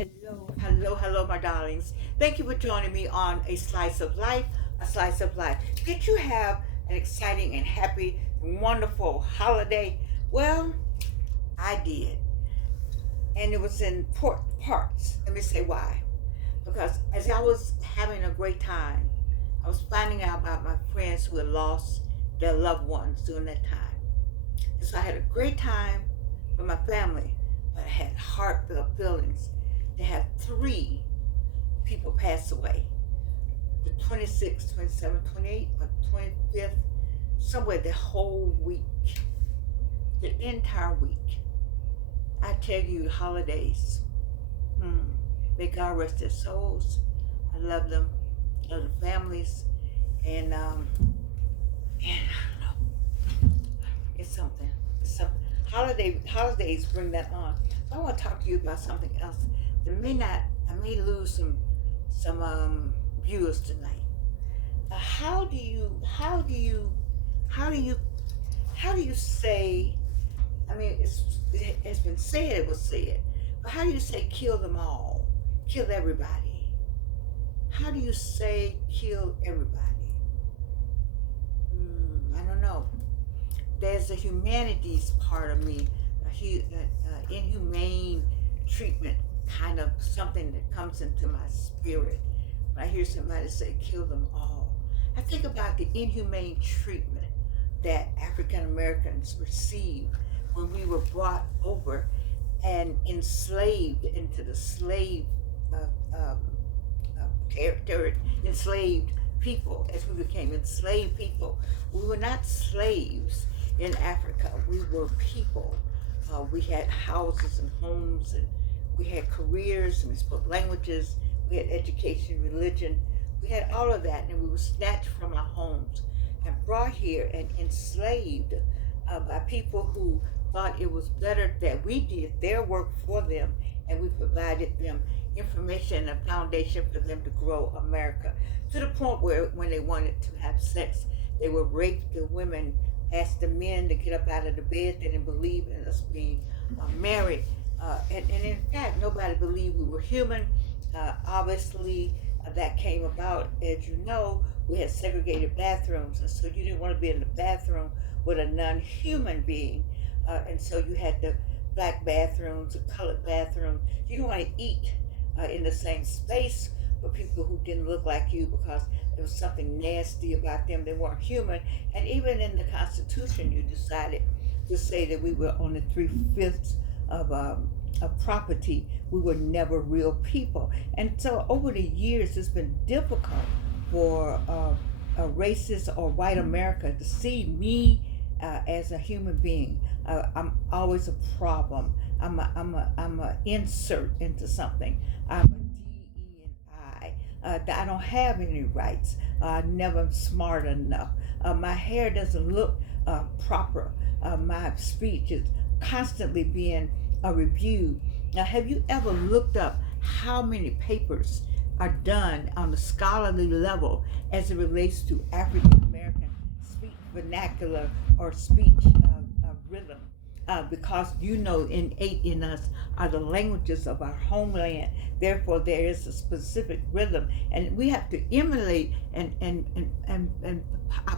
Hello, my darlings. Thank you for joining me on A Slice of Life, A Slice of Life. Did you have an exciting and happy, wonderful holiday? Well, I did. And it was in important parts. Let me say why. Because as I was having a great time, I was finding out about my friends who had lost their loved ones during that time. And so I had a great time with my family, but I had heartfelt feelings. They had three people pass away. The 26th, 27th, 28th, or 25th, somewhere the whole week, the entire week. I tell you, holidays, may God rest their souls. I love them, love the families, and I don't know, it's something. It's something. Holidays bring that on. So I want to talk to you about something else that I may lose some viewers tonight. How do you, how do you, how do you say? I mean, it has been said, it was said, but how do you say kill them all, kill everybody? How do you say kill everybody? I don't know. There's a humanities part of me, inhumane treatment, kind of something that comes into my spirit when I hear somebody say kill them all. I think about the inhumane treatment that African Americans received when we were brought over and enslaved into the slave territory, enslaved people as we became enslaved people. We were not slaves in Africa. We were people. We had houses and homes, and we had careers, and we spoke languages. We had education, religion. We had all of that, and we were snatched from our homes and brought here and enslaved by people who thought it was better that we did their work for them, and we provided them information and a foundation for them to grow America, to the point where when they wanted to have sex, they would rape the women, ask the men to get up out of the bed. They didn't believe in us being married. And in fact, nobody believed we were human. Obviously, that came about, as you know, we had segregated bathrooms, and so you didn't want to be in the bathroom with a non-human being. And so you had the black bathrooms, the colored bathrooms. You didn't want to eat in the same space with people who didn't look like you because there was something nasty about them. They weren't human. And even in the Constitution, you decided to say that we were on the three-fifths of property. We were never real people. And so over the years, it's been difficult for a racist or white America to see me as a human being. I'm always a problem. I'm a insert into something. I'm a D, E, and I. I don't have any rights. I never am smart enough. My hair doesn't look proper. My speech is constantly being reviewed. Now, have you ever looked up how many papers are done on the scholarly level as it relates to African American speech vernacular or speech rhythm? Because you know, innate in us are the languages of our homeland. Therefore, there is a specific rhythm, and we have to emulate and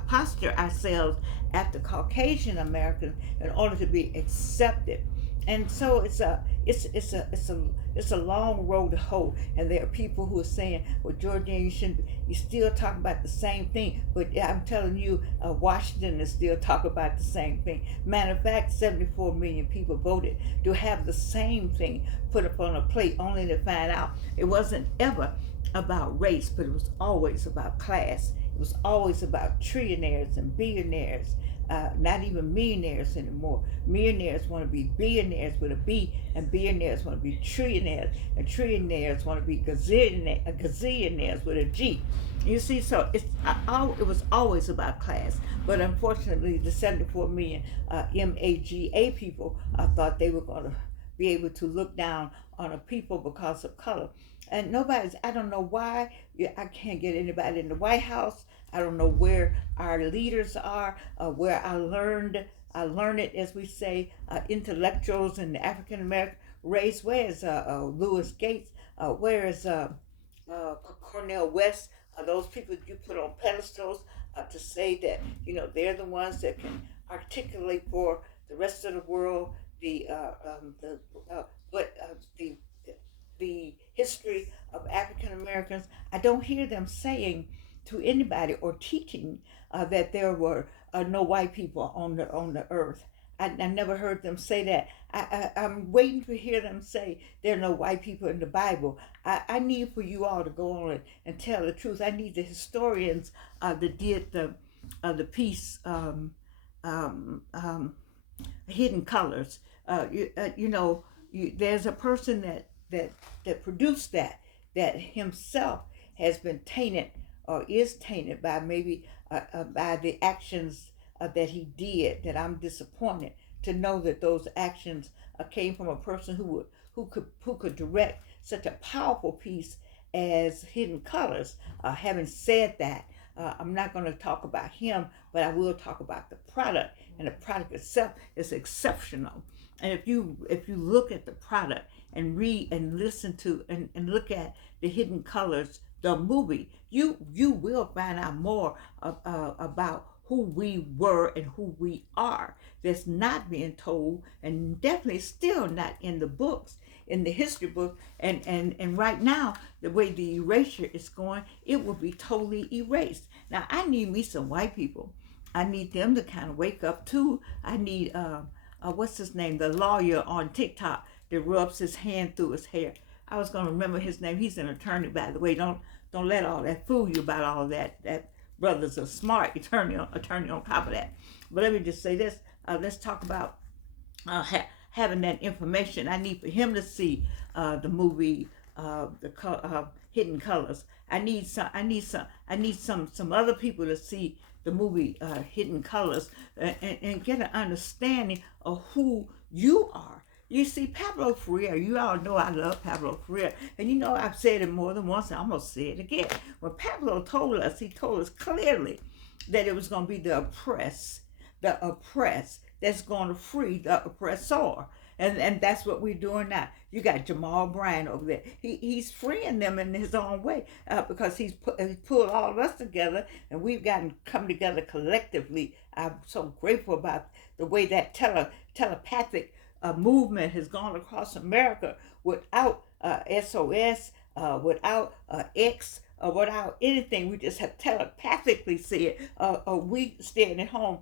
posture ourselves after Caucasian Americans in order to be accepted. And so it's a long road to hoe. And there are people who are saying, well, Georgian, you still talk about the same thing. But I'm telling you, Washington is still talking about the same thing. Matter of fact, 74 million people voted to have the same thing put up on a plate, only to find out it wasn't ever about race, but it was always about class. It was always about trillionaires and billionaires, not even millionaires anymore. Millionaires want to be billionaires with a B, and billionaires want to be trillionaires, and trillionaires want to be gazillionaires with a G. You see, so it was always about class. But unfortunately, the 74 million MAGA people thought they were going to be able to look down on a people because of color. And I don't know why I can't get anybody in the White House. I don't know where our leaders are, where I learned it, as we say, intellectuals and African American raised. Where is Lewis Gates? Where is Cornel West? Those people you put on pedestals to say that they're the ones that can articulate for the rest of the world the what the history of African Americans. I don't hear them saying to anybody or teaching that there were no white people on the earth. I never heard them say that. I'm waiting to hear them say there are no white people in the Bible. I need for you all to go on and tell the truth. I need the historians that did the piece Hidden Colors. There's a person that produced that himself has been tainted or is tainted by maybe by the actions that he did. That I'm disappointed to know that those actions came from a person who could direct such a powerful piece as Hidden Colors. Having said that, I'm not going to talk about him, but I will talk about the product, and the product itself is exceptional. And if you look at the product and read and listen to and look at the Hidden Colors, the movie, you will find out more about who we were and who we are. That's not being told, and definitely still not in the books, in the history book. And right now, the way the erasure is going, it will be totally erased. Now, I need me some white people. I need them to kind of wake up too. I need what's his name, the lawyer on TikTok that rubs his hand through his hair. I was going to remember his name. He's an attorney, by the way. Don't let all that fool you about all that. That brother's a smart attorney on top of that. But let me just say this. Let's talk about having that information. I need for him to see the movie, Hidden Colors. I need some other people to see the movie Hidden Colors and get an understanding of who you are. You see, Pablo Freire, you all know I love Pablo Freire. And I've said it more than once, and I'm going to say it again. When Pablo told us, he told us clearly that it was going to be the oppressed that's going to free the oppressor. And that's what we're doing now. You got Jamal Bryant over there. He's freeing them in his own way because he's pulled all of us together, and we've come together collectively. I'm so grateful about the way that telepathic movement has gone across America without SOS, without X, without anything. We just have telepathically said, we staying at home.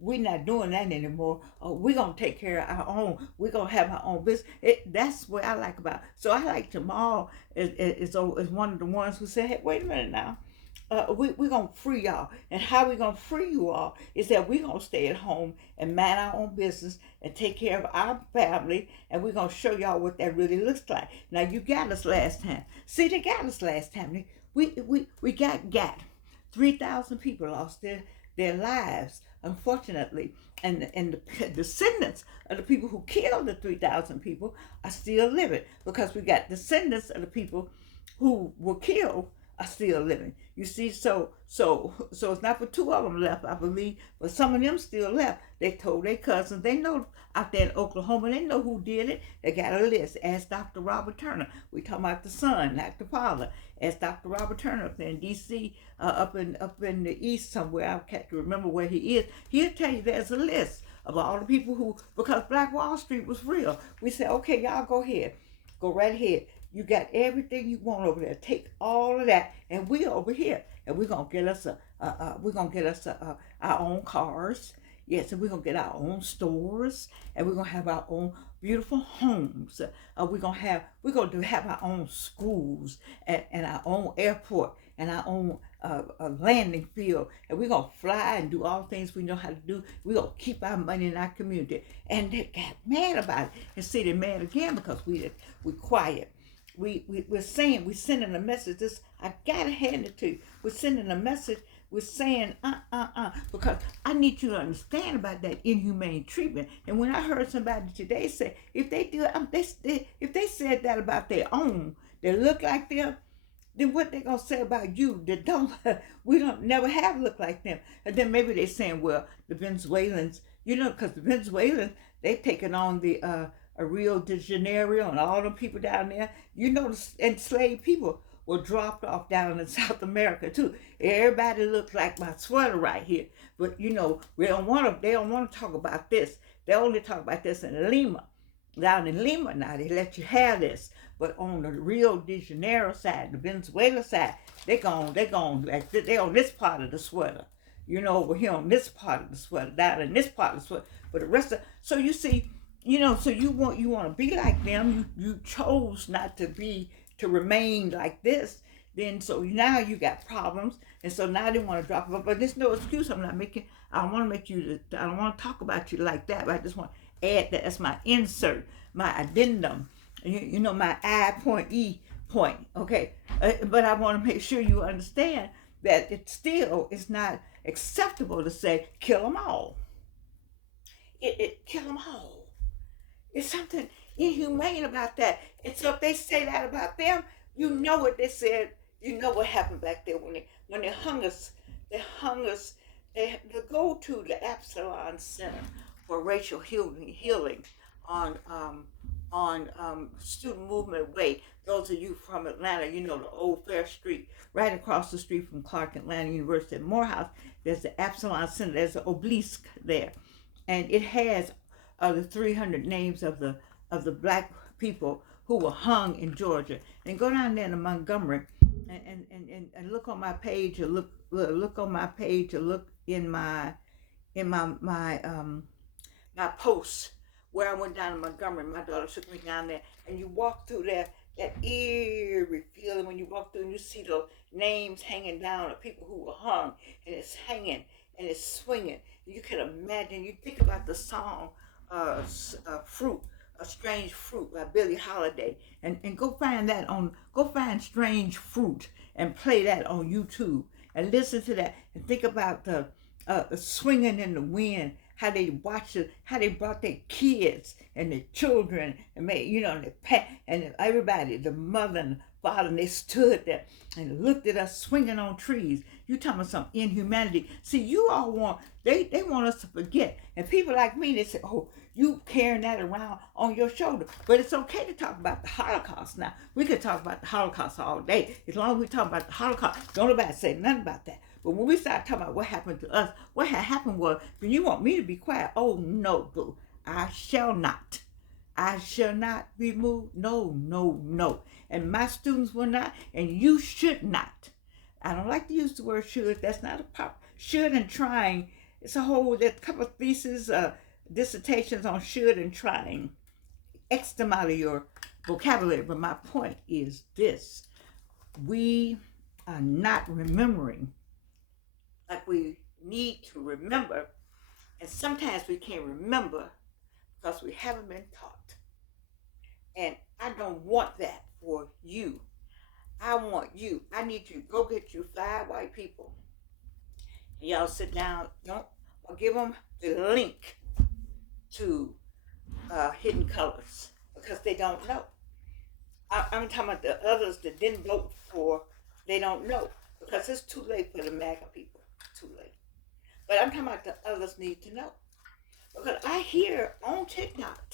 We're not doing that anymore. We're going to take care of our own. We're going to have our own business. That's what I like about it. So I like Jamal is one of the ones who said, hey, wait a minute now. We're going to free y'all. And how we're going to free you all is that we're going to stay at home and mind our own business and take care of our family. And we're going to show y'all what that really looks like. Now, you got us last time. See, they got us last time. We got 3,000 people lost their lives, unfortunately. And the descendants of the people who killed the 3,000 people are still living, because we got descendants of the people who were killed are still living. You see, so it's not for 2 of them left, I believe, but some of them still left. They told their cousins. They know out there in Oklahoma, they know who did it. They got a list. Ask Dr. Robert Turner. We talking about the son, not the father. Ask Dr. Robert Turner up there in D.C., up in the east somewhere. I can't remember where he is. He'll tell you there's a list of all the people because Black Wall Street was real. We said, okay, y'all go ahead. Go right ahead. You got everything you want over there. Take all of that, and we over here, and we're gonna get us our own cars. Yes, and we're gonna get our own stores, and we're gonna have our own beautiful homes. We're gonna have our own schools and our own airport and our own landing field, and we're gonna fly and do all things we know how to do. We're gonna keep our money in our community. And they got mad about it, and see, they're mad again because we quiet. We're sending a message. This, I gotta hand it to you. We're sending a message. We're saying because I need you to understand about that inhumane treatment. And when I heard somebody today say, if they said that about their own, they look like them, then what they gonna say about you that we don't never have looked like them? And then maybe they're saying, well, the Venezuelans, because the Venezuelans, they've taken on the Rio de Janeiro and all the people down there, you know, the enslaved people were dropped off down in South America too. Everybody looks like my sweater right here, but you know, they don't want to talk about this. They only talk about this in Lima. Down in Lima now, they let you have this. But on the Rio de Janeiro side, the Venezuela side, they like they on this part of the sweater. You know, over here on this part of the sweater, down in this part of the sweater. But the rest of, so you see, you know, so you want to be like them. You chose not to remain like this. Then so now you got problems, and so now they want to drop it. But there's no excuse. I don't want to make you. I don't want to talk about you like that. But I just want to add that as my insert, my addendum. You know, my I point E point. Okay, but I want to make sure you understand that it still is not acceptable to say kill them all. It kill them all. It's something inhumane about that. And so if they say that about them, you know what they said. You know what happened back there when they hung us. They hung us. They go to the Absalon Center for Racial Healing on Student Movement Way. Those of you from Atlanta, you know the old Fair Street, right across the street from Clark Atlanta University at Morehouse. There's the Absalon Center. There's an obelisk there, and it has the 300 names of the black people who were hung in Georgia. And go down there to Montgomery and look on my page, or look on my page, or look in my my posts where I went down to Montgomery. My daughter took me down there, and you walk through there, that eerie feeling when you walk through and you see those names hanging down of people who were hung, and it's hanging and it's swinging. You can imagine. You think about the song "Fruit." A Strange Fruit by Billie Holiday, and go find Strange Fruit and play that on YouTube and listen to that and think about the swinging in the wind, how they watched it, how they brought their kids and their children and made, you know, and everybody, the mother and father, and they stood there and looked at us swinging on trees. You talking about some inhumanity. See, you all want, they want us to forget. And people like me, they say, oh, you carrying that around on your shoulder. But it's okay to talk about the Holocaust now. We could talk about the Holocaust all day. As long as we talk about the Holocaust, don't nobody say nothing about that. But when we start talking about what happened to us, what had happened was, then you want me to be quiet. Oh, no, boo. I shall not. I shall not be moved. No, no, no. And my students will not, and you should not. I don't like to use the word should. That's not a pop. Should and trying. It's there's a couple of theses, dissertations on should and trying. X them out of your vocabulary. But my point is this. We are not remembering like we need to remember. And sometimes we can't remember because we haven't been taught. And I don't want that for you. I want you. I need you to go get you 5 white people. And y'all sit down, or give them the link to Hidden Colors, because they don't know. I'm talking about the others that didn't vote for, they don't know, because it's too late for the MAGA people. Too late. But I'm talking about the others need to know. Because I hear on TikTok,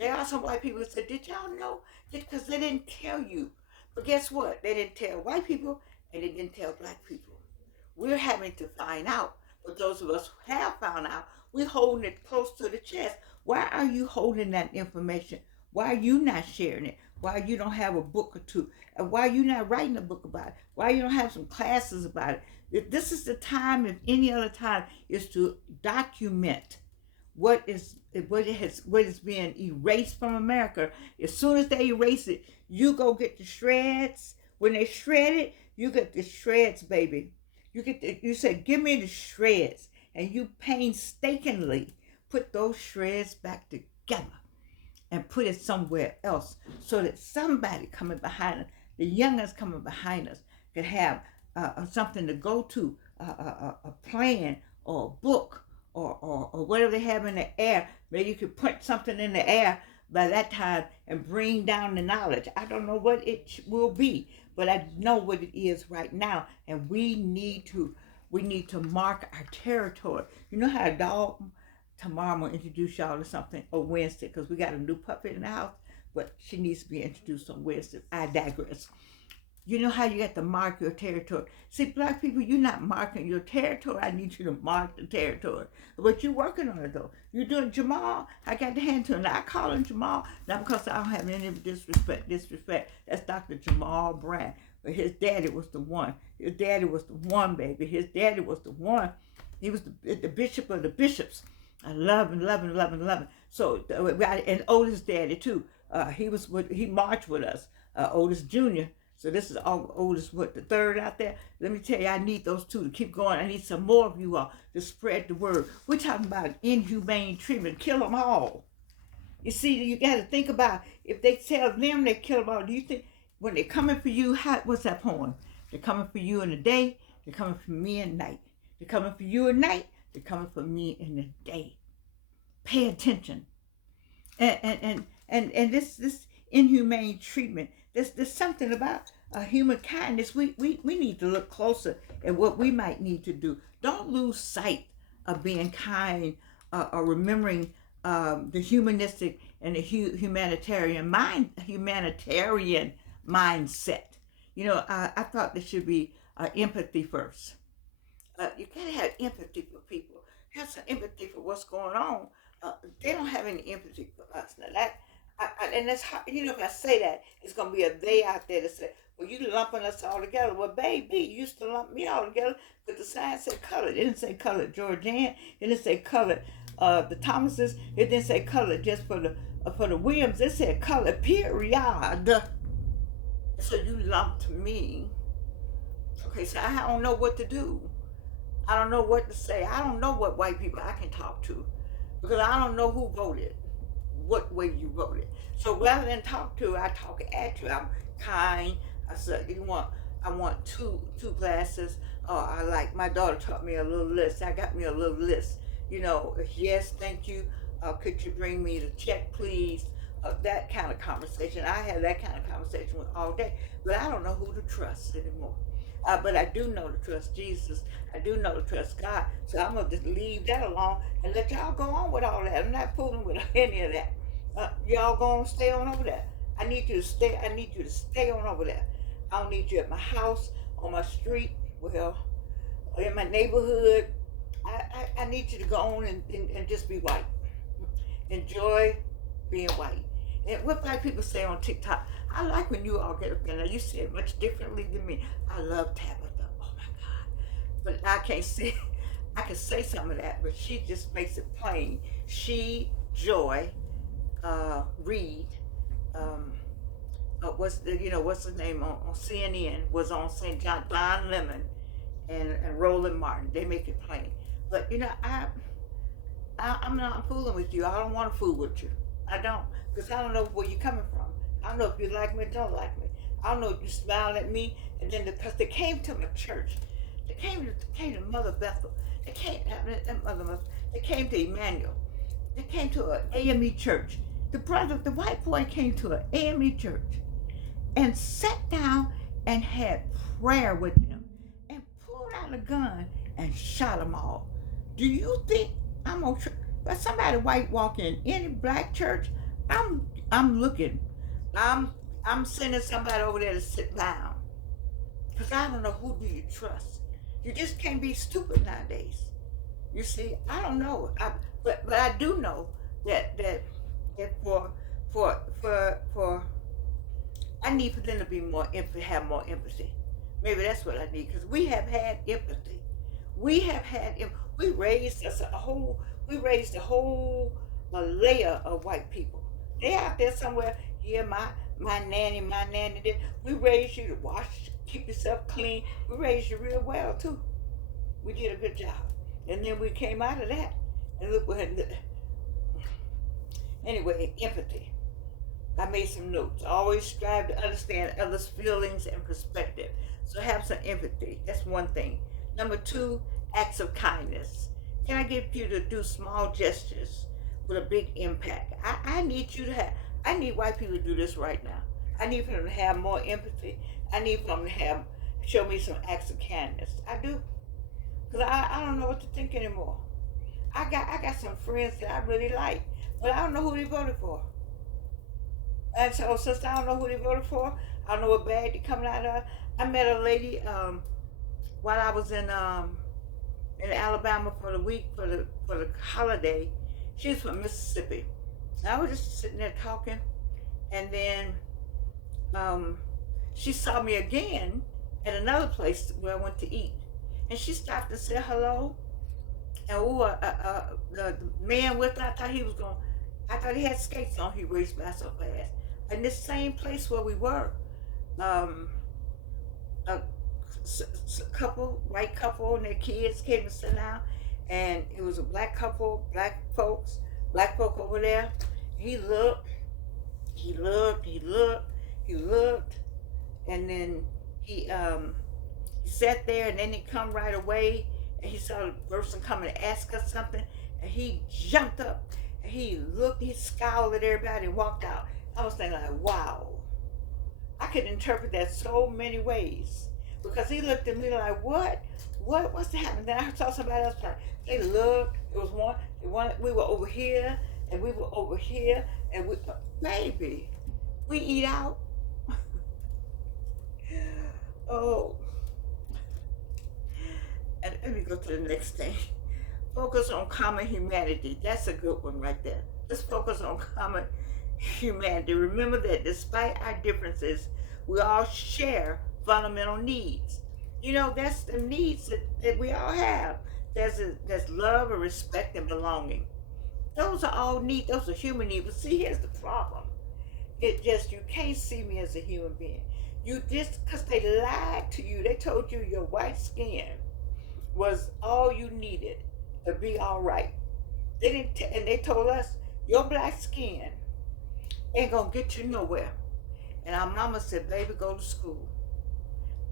there are some white people that say, did y'all know? Because they didn't tell you. But guess what? They didn't tell white people, and they didn't tell black people. We're having to find out. But those of us who have found out, we're holding it close to the chest. Why are you holding that information? Why are you not sharing it? Why you don't have a book or two? And why you not writing a book about it? Why you don't have some classes about it? If this is the time, if any other time, is to document what is being erased from America. As soon as they erase it, you go get the shreds. When they shred it, you get the shreds, baby. You say, give me the shreds, and you painstakingly put those shreds back together and put it somewhere else, so that somebody coming behind us, the youngest coming behind us, can have something to go to, a plan or a book or whatever they have in the air. Maybe you could put something in the air by that time and bring down the knowledge. I don't know what it will be, but I know what it is right now, and we need to mark our territory. You know how a dog tomorrow I'm going to introduce y'all to something, or Wednesday, because we got a new puppet in the house, but she needs to be introduced on Wednesday. I digress. You know how you have to mark your territory. See, black people, you're not marking your territory. I need you to mark the territory. But you're working on it, though. You're doing Jamal. I got the hand to him. Now, I call him Jamal, not because I don't have any disrespect. That's Dr. Jamal Brand. But his daddy was the one. His daddy was the one, baby. His daddy was the one. He was the bishop of the bishops. I love him, love him, love him, love him. So, and Otis' daddy, too. He marched with us, Otis Jr., so this is all Oldest, the third out there. Let me tell you, I need those two to keep going. I need some more of you all to spread the word. We're talking about inhumane treatment. Kill them all. You see, you got to think about, if they tell them they kill them all, do you think when they're coming for you, what's that poem? They're coming for you in the day, they're coming for me at night. They're coming for you at night, they're coming for me in the day. Pay attention. And this inhumane treatment, there's something about human kindness. We need to look closer at what we might need to do. Don't lose sight of being kind, or remembering the humanistic and the humanitarian mindset. You know, I thought there should be empathy first. You gotta have empathy for people. Have some empathy for what's going on. They don't have any empathy for us. Now and that's hard. You know, if I say that, it's going to be a they out there that say, well, you lumping us all together. Well, baby, you used to lump me all together, but the sign said colored. It didn't say colored Georgian. It didn't say colored the Thomases. It didn't say colored just for the Williams. It said colored, period. So you lumped me. Okay, so I don't know what to do. I don't know what to say. I don't know what white people I can talk to, because I don't know who voted, what way you voted. So rather than talk to, I talk at you. I'm kind. I said, I want two glasses. I like, my daughter taught me a little list. I got me a little list. You know, yes, thank you. Could you bring me the check, please? That kind of conversation. I have that kind of conversation with all day, but I don't know who to trust anymore. But I do know to trust Jesus. I do know to trust God. So I'm going to just leave that alone and let y'all go on with all that. I'm not fooling with any of that. Y'all going to stay on over there. I need you to stay on over there. I don't need you at my house, on my street, well, in my neighborhood. I need you to go on and just be white. Enjoy being white. And what black people say on TikTok, I like when you all get up there. Now, you say it much differently than me. I love Tabitha. Oh, my God. But I can't say, I can say some of that, but she just makes it plain. She, Joy, Reed, what's the name on CNN, was on St. John, Don Lemon and Roland Martin. They make it plain. But, I'm not fooling with you. I don't want to fool with you. I don't, because I don't know where you're coming from. I don't know if you like me or don't like me. I don't know if you smile at me, and then because they came to my church, they came to Mother Bethel, they came to Emmanuel, they came to an AME church. The white boy came to an AME church, and sat down and had prayer with them, and pulled out a gun and shot them all. Do you think I'm gonna? But somebody white walk in any black church, I'm looking. I'm sending somebody over there to sit down. Because I don't know, who do you trust? You just can't be stupid nowadays. You see, I don't know. But I do know that for I need for them to be more empathy, have more empathy. Maybe that's what I need, because we have had empathy. We raised a whole layer of white people. They out there somewhere. Yeah, my nanny did. We raised you to wash, keep yourself clean. We raised you real well too. We did a good job. And then we came out of that, and look what. Anyway, empathy. I made some notes. Always strive to understand others' feelings and perspective. So have some empathy. That's one thing. Number 2, acts of kindness. Can I get you to do small gestures with a big impact? I need you to have, I need white people to do this right now. I need for them to have more empathy. I need for them to show me some acts of kindness. I do. Because I don't know what to think anymore. I got some friends that I really like, but I don't know who they voted for. And so since I don't know who they voted for, I don't know what bag they coming out of. I met a lady while I was in Alabama for the week for the holiday. She's from Mississippi. And I was just sitting there talking, and then um, she saw me again at another place where I went to eat, and she stopped and said hello. And the man with her, I thought he was going. I thought he had skates on. He raced by so fast. In this same place where we were, um, a couple, white couple, and their kids came to sit down, and it was a black couple, black folk over there. He looked, he looked, he looked, he looked, and then he sat there, and then he come right away, and he saw the person coming to ask us something, and he jumped up, and he looked, he scowled at everybody, and walked out. I was thinking like, wow, I could interpret that so many ways because he looked at me like, what's happening? Then I saw somebody else play. They looked. It was one. We were over here, and we were over here, and baby, we eat out. Oh, and let me go to the next thing. Focus on common humanity. That's a good one right there. Let's focus on common humanity. Remember that despite our differences, we all share fundamental needs. You know, that's the needs that we all have. There's love and respect and belonging. Those are all needs. Those are human needs. But see, here's the problem. It just, you can't see me as a human being. You just, because they lied to you. They told you your white skin was all you needed to be all right. They didn't, and they told us your black skin ain't gonna get you nowhere. And our mama said, baby, go to school.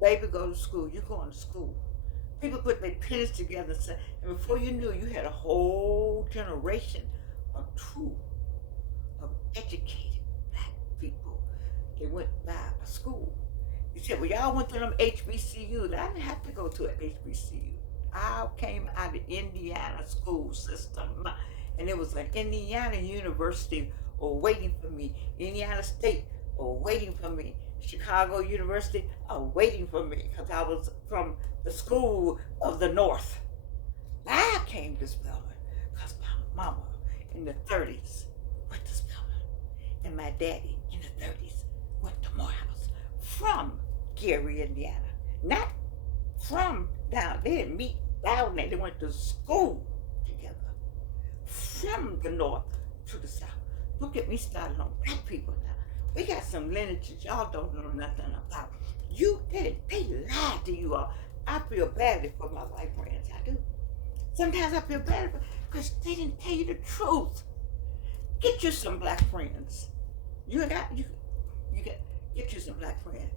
Baby, go to school. You're going to school. People put their pennies together and said, and before you knew, you had a whole generation or two of educated black people that went by a school. You said, well, y'all went to them HBCUs. I didn't have to go to an HBCU. I came out of Indiana school system, and it was an Indiana University waiting for me, Indiana State waiting for me, Chicago University waiting for me, because I was from the school of the North. I came to Spelman because my mama in the 30s went to Spelman, and my daddy in the 30s went to Morehouse from Gary, Indiana. Not from down. They didn't meet down there. They went to school together. From the north to the south. Look at me starting on black people now. We got some lineages y'all don't know nothing about. They lied to you all. I feel badly for my white friends. I do. Sometimes I feel bad because they didn't tell you the truth. Get you some black friends. You got get you some black friends.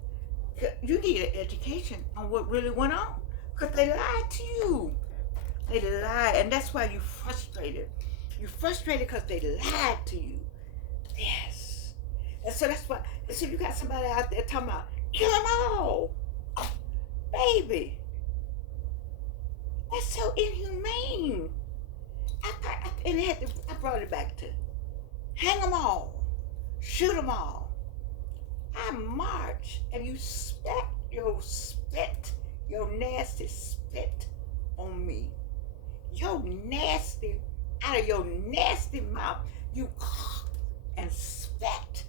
You need an education on what really went on, because they lied to you. They lied, and that's why you're frustrated. You're frustrated because they lied to you. Yes. And so that's why, and so you got somebody out there talking about, kill them all. Baby, that's so inhumane. I brought it back to hang them all, shoot them all. I march, and you spat your nasty spit on me. Your nasty, out of your nasty mouth, you and spat,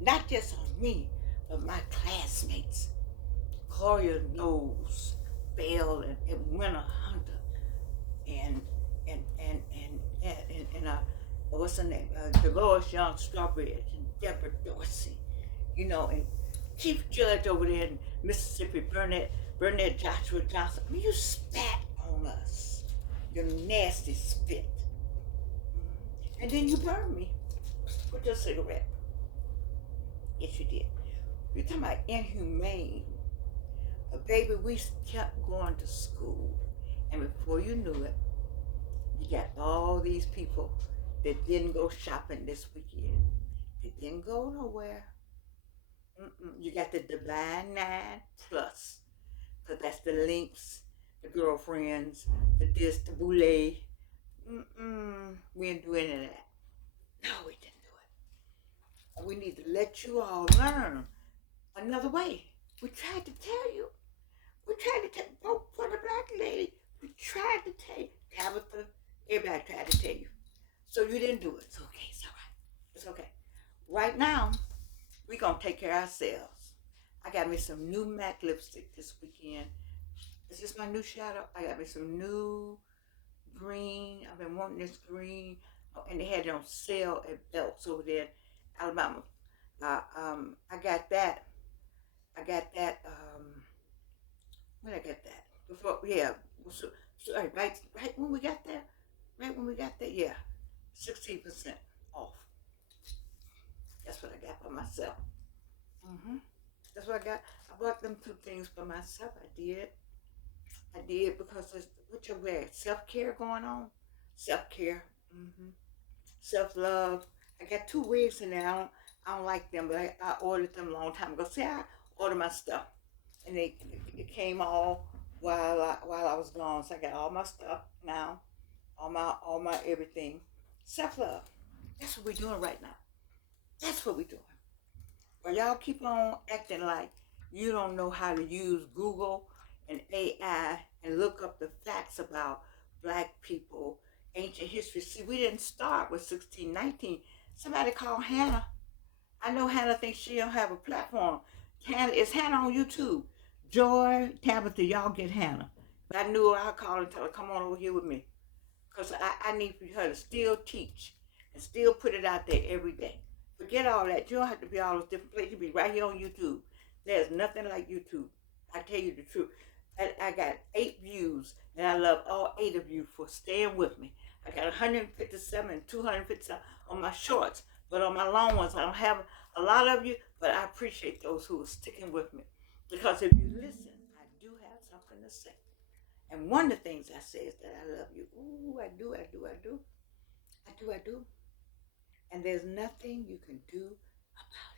not just on me, but my classmates, Gloria Knowles, Bell, and Winter Hunter, and what's her name, Dolores Young Strawbridge, and Deborah Dorsey, and Chief Judge over there in Mississippi, Burnett Joshua Johnson. I mean, you spat on us, your nasty spit, and then you burned me with your cigarette. Yes, you did. You're talking about inhumane. But baby, we kept going to school, and before you knew it, you got all these people that didn't go shopping this weekend. They didn't go nowhere. You got the Divine Nine Plus, because that's the links, the girlfriends, the this, the boule, We didn't do any of that. No, we didn't do it. And we need to let you all learn another way. We tried to tell you. We tried to tell vote for the black lady. We tried to tell you. Tabitha, everybody tried to tell you. So you didn't do it. It's okay. It's all right. It's okay. Right now, we're going to take care of ourselves. I got me some new MAC lipstick this weekend. Is this my new shadow? I got me some new green. I've been wanting this green. Oh, and they had it on sale at Belts over there in Alabama. I got that. I got that. When I got that? Before, yeah. So, right when we got there? Right when we got there? Yeah. 16% off. That's what I got for myself. hmm That's what I got. I bought them two things for myself. I did. I did because there's what you wear self care going on. Self care. Self love. I got two wigs in there. I don't like them, but I ordered them a long time ago. See, I ordered my stuff, and it came all while I was gone. So I got all my stuff now, all my everything. Self love. That's what we're doing right now. That's what we're doing. Well, y'all keep on acting like you don't know how to use Google and AI and look up the facts about black people, ancient history. See, we didn't start with 1619. Somebody called Hannah. I know Hannah thinks she don't have a platform. Is Hannah on YouTube? Joy, Tabitha, y'all get Hannah. If I knew her, I'd call her and tell her, come on over here with me. Because I need for her to still teach and still put it out there every day. Forget all that. You don't have to be all those different places. You be right here on YouTube. There's nothing like YouTube. I tell you the truth. I got 8 views, and I love all 8 of you for staying with me. I got 157 and 257 on my shorts, but on my long ones, I don't have a lot of you, but I appreciate those who are sticking with me. Because if you listen, I do have something to say. And one of the things I say is that I love you. Ooh, I do, I do, I do. I do, I do. And there's nothing you can do about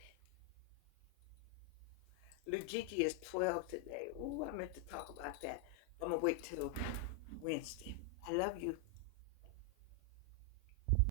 it. Lugigi is 12 today. Ooh, I meant to talk about that. I'm going to wait till Wednesday. I love you.